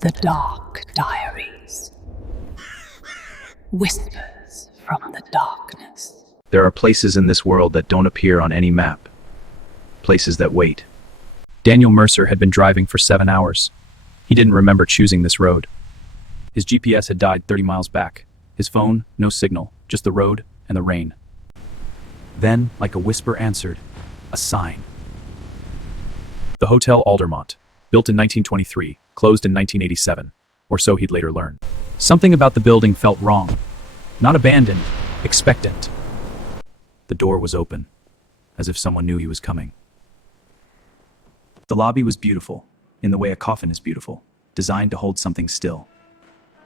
The Dark Diaries. Whispers from the darkness. There are places in this world that don't appear on any map. Places that wait. Daniel Mercer had been driving for 7 hours. He didn't remember choosing this road. His GPS had died 30 miles back. His phone, no signal, just the road and the rain. Then, like a whisper answered, a sign. The Hotel Aldermont, built in 1923, closed in 1987, or so he'd later learn. Something about the building felt wrong. Not abandoned, expectant. The door was open, as if someone knew he was coming. The lobby was beautiful, in the way a coffin is beautiful, designed to hold something still.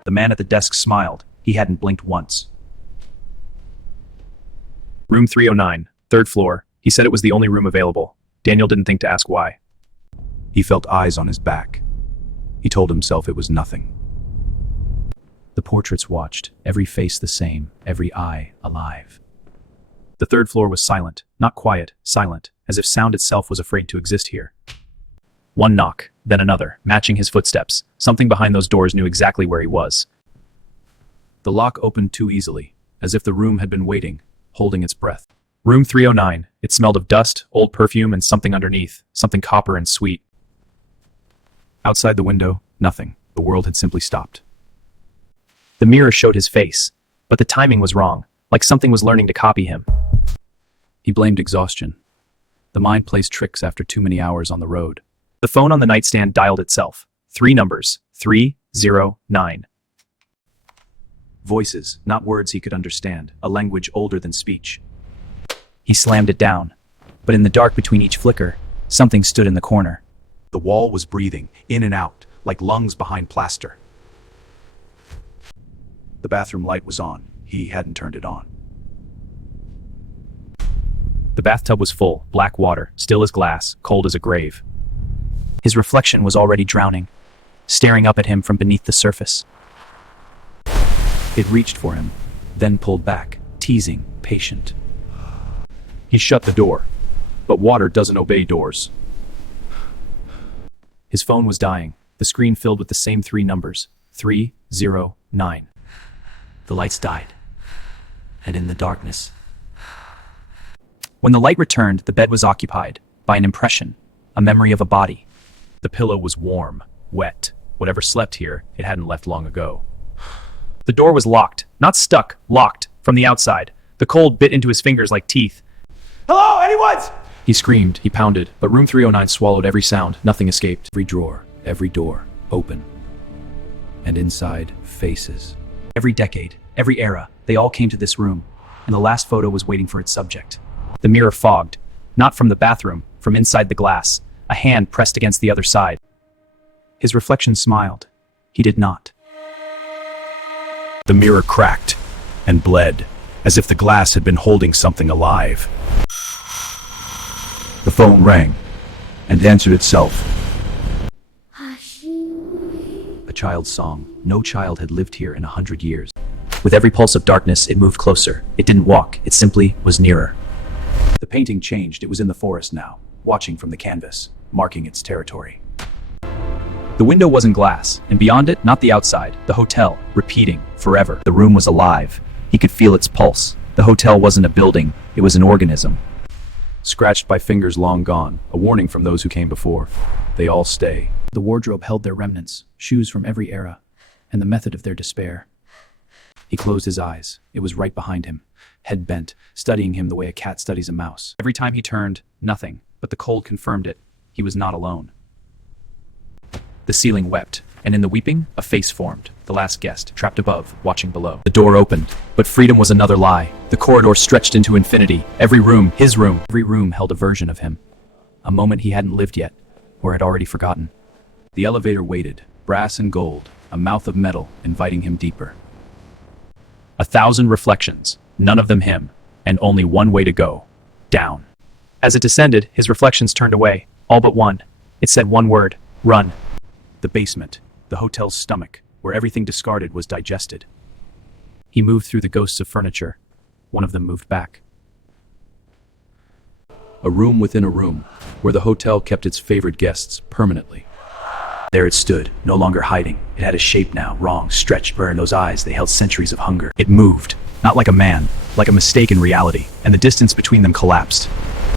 The man at the desk smiled. He hadn't blinked once. Room 309, third floor. He said it was the only room available. Daniel didn't think to ask why. He felt eyes on his back. He told himself it was nothing. The portraits watched, every face the same, every eye alive. The third floor was silent, not quiet, silent, as if sound itself was afraid to exist here. One knock, then another, matching his footsteps. Something behind those doors knew exactly where he was. The lock opened too easily, as if the room had been waiting, holding its breath. Room 309. It smelled of dust, old perfume, and something underneath, something copper and sweet. Outside the window, nothing. The world had simply stopped. The mirror showed his face, but the timing was wrong, like something was learning to copy him. He blamed exhaustion. The mind plays tricks after too many hours on the road. The phone on the nightstand dialed itself. 3 numbers. 309. Voices, not words he could understand, a language older than speech. He slammed it down, but in the dark between each flicker, something stood in the corner. The wall was breathing, in and out, like lungs behind plaster. The bathroom light was on. He hadn't turned it on. The bathtub was full, black water, still as glass, cold as a grave. His reflection was already drowning, staring up at him from beneath the surface. It reached for him, then pulled back, teasing, patient. He shut the door, but water doesn't obey doors. His phone was dying, the screen filled with the same 3 numbers, 309. The lights died, and in the darkness. When the light returned, the bed was occupied by an impression, a memory of a body. The pillow was warm, wet. Whatever slept here, it hadn't left long ago. The door was locked, not stuck, locked, from the outside. The cold bit into his fingers like teeth. Hello, anyone? He screamed, he pounded, but room 309 swallowed every sound. Nothing escaped. Every drawer, every door, open. And inside, faces. Every decade, every era, they all came to this room, and the last photo was waiting for its subject. The mirror fogged, not from the bathroom, from inside the glass, a hand pressed against the other side. His reflection smiled. He did not. The mirror cracked and bled, as if the glass had been holding something alive. The phone rang and answered itself. A child's song. No child had lived here in 100 years. With every pulse of darkness, it moved closer. It didn't walk, it simply was nearer. The painting changed. It was in the forest now, watching from the canvas, marking its territory. The window wasn't glass, and beyond it, not the outside, the hotel, repeating, forever. The room was alive. He could feel its pulse. The hotel wasn't a building, it was an organism. Scratched by fingers long gone, a warning from those who came before. They all stay. The wardrobe held their remnants, shoes from every era, and the method of their despair. He closed his eyes. It was right behind him, head bent, studying him the way a cat studies a mouse. Every time he turned, nothing, but the cold confirmed it. He was not alone. The ceiling wept, and in the weeping, a face formed, the last guest, trapped above, watching below. The door opened, but freedom was another lie. The corridor stretched into infinity. Every room, his room, every room held a version of him. A moment he hadn't lived yet, or had already forgotten. The elevator waited, brass and gold, a mouth of metal, inviting him deeper. 1,000 reflections, none of them him, and only one way to go, down. As it descended, his reflections turned away, all but one. It said one word, run. The basement, the hotel's stomach, where everything discarded was digested. He moved through the ghosts of furniture. One of them moved back. A room within a room, where the hotel kept its favorite guests permanently. There it stood, no longer hiding. It had a shape now, wrong, stretched, burned. Those eyes, they held centuries of hunger. It moved, not like a man, like a mistake in reality, and the distance between them collapsed.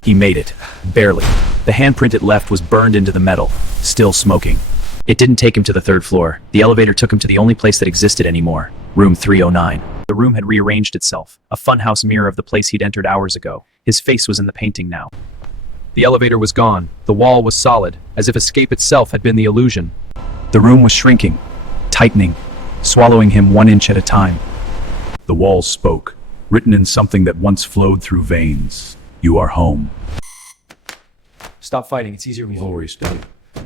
He made it. Barely. The handprint it left was burned into the metal, still smoking. It didn't take him to the third floor. The elevator took him to the only place that existed anymore, room 309. The room had rearranged itself, a funhouse mirror of the place he'd entered hours ago. His face was in the painting now. The elevator was gone. The wall was solid, as if escape itself had been the illusion. The room was shrinking, tightening, swallowing him 1 inch at a time. The walls spoke, written in something that once flowed through veins. You are home. Stop fighting, it's easier when you Glory stone.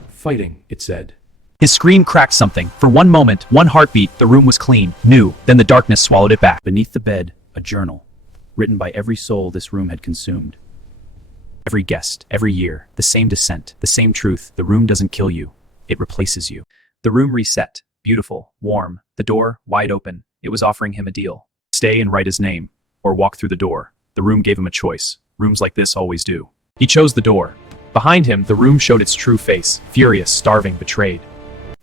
Fighting, it said. His scream cracked something. For one moment, one heartbeat, the room was clean, new. Then the darkness swallowed it back. Beneath the bed, a journal, written by every soul this room had consumed. Every guest, every year, the same descent, the same truth. The room doesn't kill you, it replaces you. The room reset, beautiful, warm, the door wide open. It was offering him a deal. Stay and write his name, or walk through the door. The room gave him a choice. Rooms like this always do. He chose the door. Behind him, the room showed its true face, furious, starving, betrayed.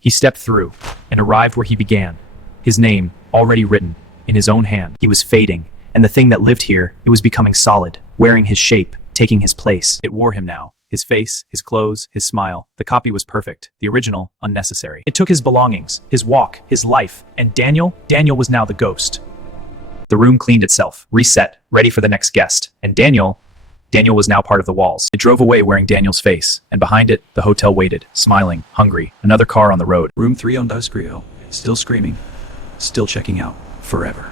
He stepped through and arrived where he began. His name, already written, in his own hand. He was fading, and the thing that lived here, it was becoming solid, wearing his shape, taking his place. It wore him now. His face, his clothes, his smile. The copy was perfect. The original, unnecessary. It took his belongings, his walk, his life, and Daniel was now the ghost. The room cleaned itself, reset, ready for the next guest. And Daniel was now part of the walls. It drove away wearing Daniel's face, and behind it, the hotel waited, smiling, hungry. Another car on the road. Room 309, still screaming, still checking out, forever.